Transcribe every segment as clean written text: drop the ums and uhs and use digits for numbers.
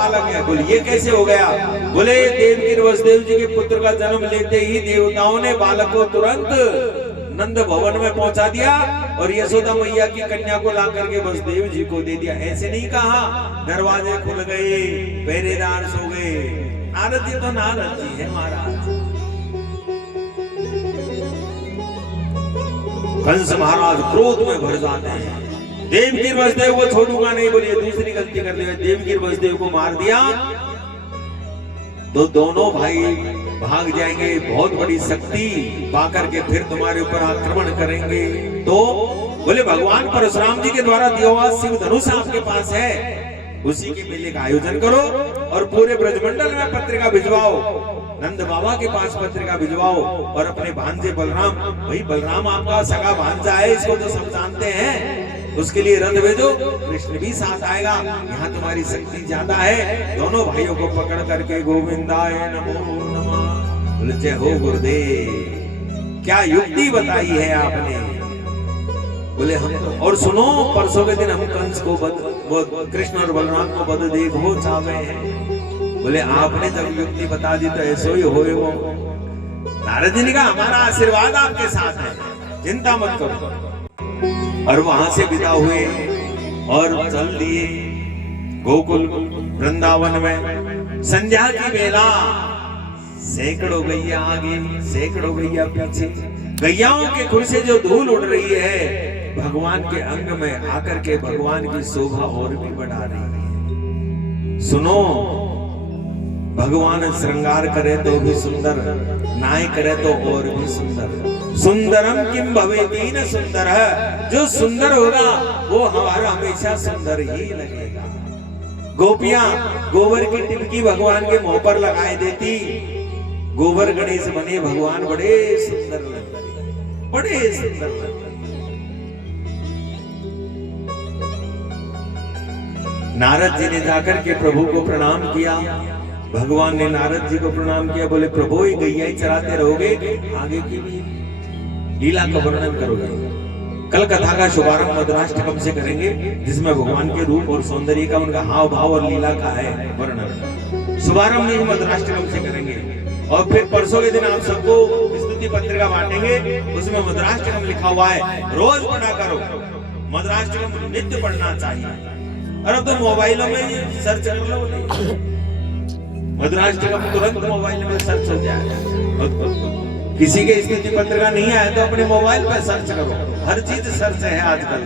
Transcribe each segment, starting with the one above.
बालक है। बोले ये कैसे हो गया? बोले देवकी वसुदेव जी के पुत्र का जन्म लेते ही देवताओं ने बालक को तुरंत नंद भवन में पहुंचा दिया और यशोदा मैया की कन्या को ला करके वसुदेव जी को दे दिया। ऐसे नहीं कहा दरवाजे खुल गए, पहरेदार सो गए। नारद जी तो नारद जी है महाराज। कंस महाराज क्रोध में भर जाते हैं, देवकी वसुदेव को छोड़ूंगा नहीं। बोलिए दूसरी गलती कर दी, देवकी वसुदेव को मार दिया तो दोनों भाई भाग जाएंगे, बहुत बड़ी शक्ति पाकर के फिर तुम्हारे ऊपर आक्रमण करेंगे। तो बोले भगवान परशुराम जी के द्वारा दिया हुआ शिव धनुष आपके पास है, उसी के मेले का आयोजन करो और पूरे ब्रजमंडल में पत्रिका भिजवाओ, नंद बाबा के पास पत्रिका भिजवाओ और अपने भांजे बलराम, भाई बलराम आपका सगा भांजा है, इसको तो सब जानते हैं, उसके लिए रथ भेजो, कृष्ण भी साथ आएगा, यहाँ तुम्हारी शक्ति ज्यादा है। दोनों भाइयों को पकड़ करके गोविंदाय नमो नमः, बोले जय हो गुरुदेव। क्या युक्ति बताई है आपने? बोले हम तो, और सुनो परसों के दिन हम कंस को कृष्ण और बलराम को बद देखो चाहे हैं। बोले आपने जब युक्ति बता दी तो ऐसो ही होए वो। नारद जी ने कहा हमारा आशीर्वाद आपके साथ है, चिंता मत करो। और वहां से विदा हुए और चल दिए गोकुल वृंदावन में। संध्या की बेला, सैकड़ों गैया आगे, सैकड़ों गैया पीछे। गैयाओं के खुर से जो धूल उड़ रही है भगवान के अंग में आकर के भगवान की शोभा और भी बढ़ा रही है। सुनो, भगवान श्रृंगार करे तो भी सुंदर, नाय करे तो और भी सुंदर। सुंदरम किम भवेति न सुंदर है, जो सुंदर होगा वो हमारा हमेशा सुंदर ही लगेगा। गोपियां गोबर की टिपकी भगवान के मुंह पर लगाए देती, गोबर गणेश बने भगवान बड़े सुंदर लगते, बड़े सुंदर लगते। नारद जी ने जाकर के प्रभु को प्रणाम किया। भगवान ने नारद जी को प्रणाम किया, बोले प्रभु ये गैया ही चराते रहोगे, आगे की भी लीला का वर्णन करोगे? कल कथा का शुभारंभ मधुराष्टकम से करेंगे, जिसमें भगवान के रूप और सौंदर्य का, उनका हाव भाव और लीला का है वर्णन। शुभारंभ में मधुराष्टकम से करेंगे और फिर परसों के दिन आप सबको स्तुति पत्रिका बांटेंगे, उसमें मधुराष्टकम लिखा हुआ है, रोज पढ़ा करो। मधुराष्टकम नित्य पढ़ना चाहिए। और अब तो मोबाइलों में सर्च कर लो, मधुराष्टकम तुरंत मोबाइल में सर्च हो जाएगा। किसी के स्तुति पत्रिका नहीं आया तो अपने मोबाइल पर सर्च करो, हर चीज सर्च है आजकल।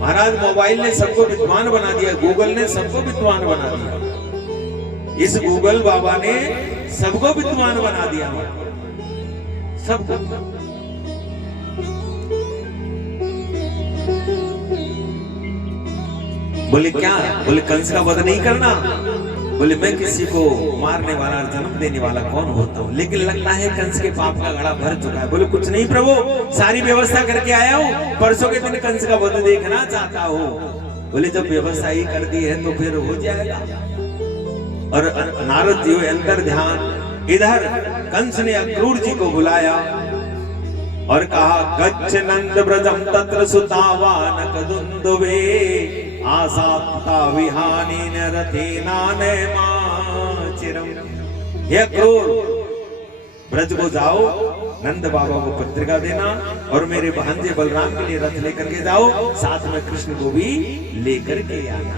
महाराज मोबाइल ने सबको विद्वान बना दिया, गूगल ने सबको विद्वान बना दिया। इस गूगल बाबा ने सबको विद्वान बना दिया, सबको। बोले क्या? बोले कंस का वध नहीं करना। बोले मैं किसी को मारने वाला, जन्म देने वाला कौन होता हूँ, लेकिन लगता है कंस के पाप का घड़ा भर चुका है। बोले कुछ नहीं प्रभु, सारी व्यवस्था करके आया हूँ, परसों के दिन कंस का वध देखना चाहता हूँ। बोले जब व्यवस्था ही कर दी है तो फिर हो जाएगा। और नारद जी अंतर ध्यान, इधर कंस ने अक्रूर जी को बुलाया और कहा गच्छ नंद ब्रजम तत्र सुतावान कदुंदवे आसात्ता विहानेन रथेनान माचिरम। हे अक्रूर, ब्रज को जाओ, नंद बाबा को पत्रिका देना और मेरे भांजे बलराम के लिए रथ लेकर के जाओ, साथ में कृष्ण को भी लेकर के आना।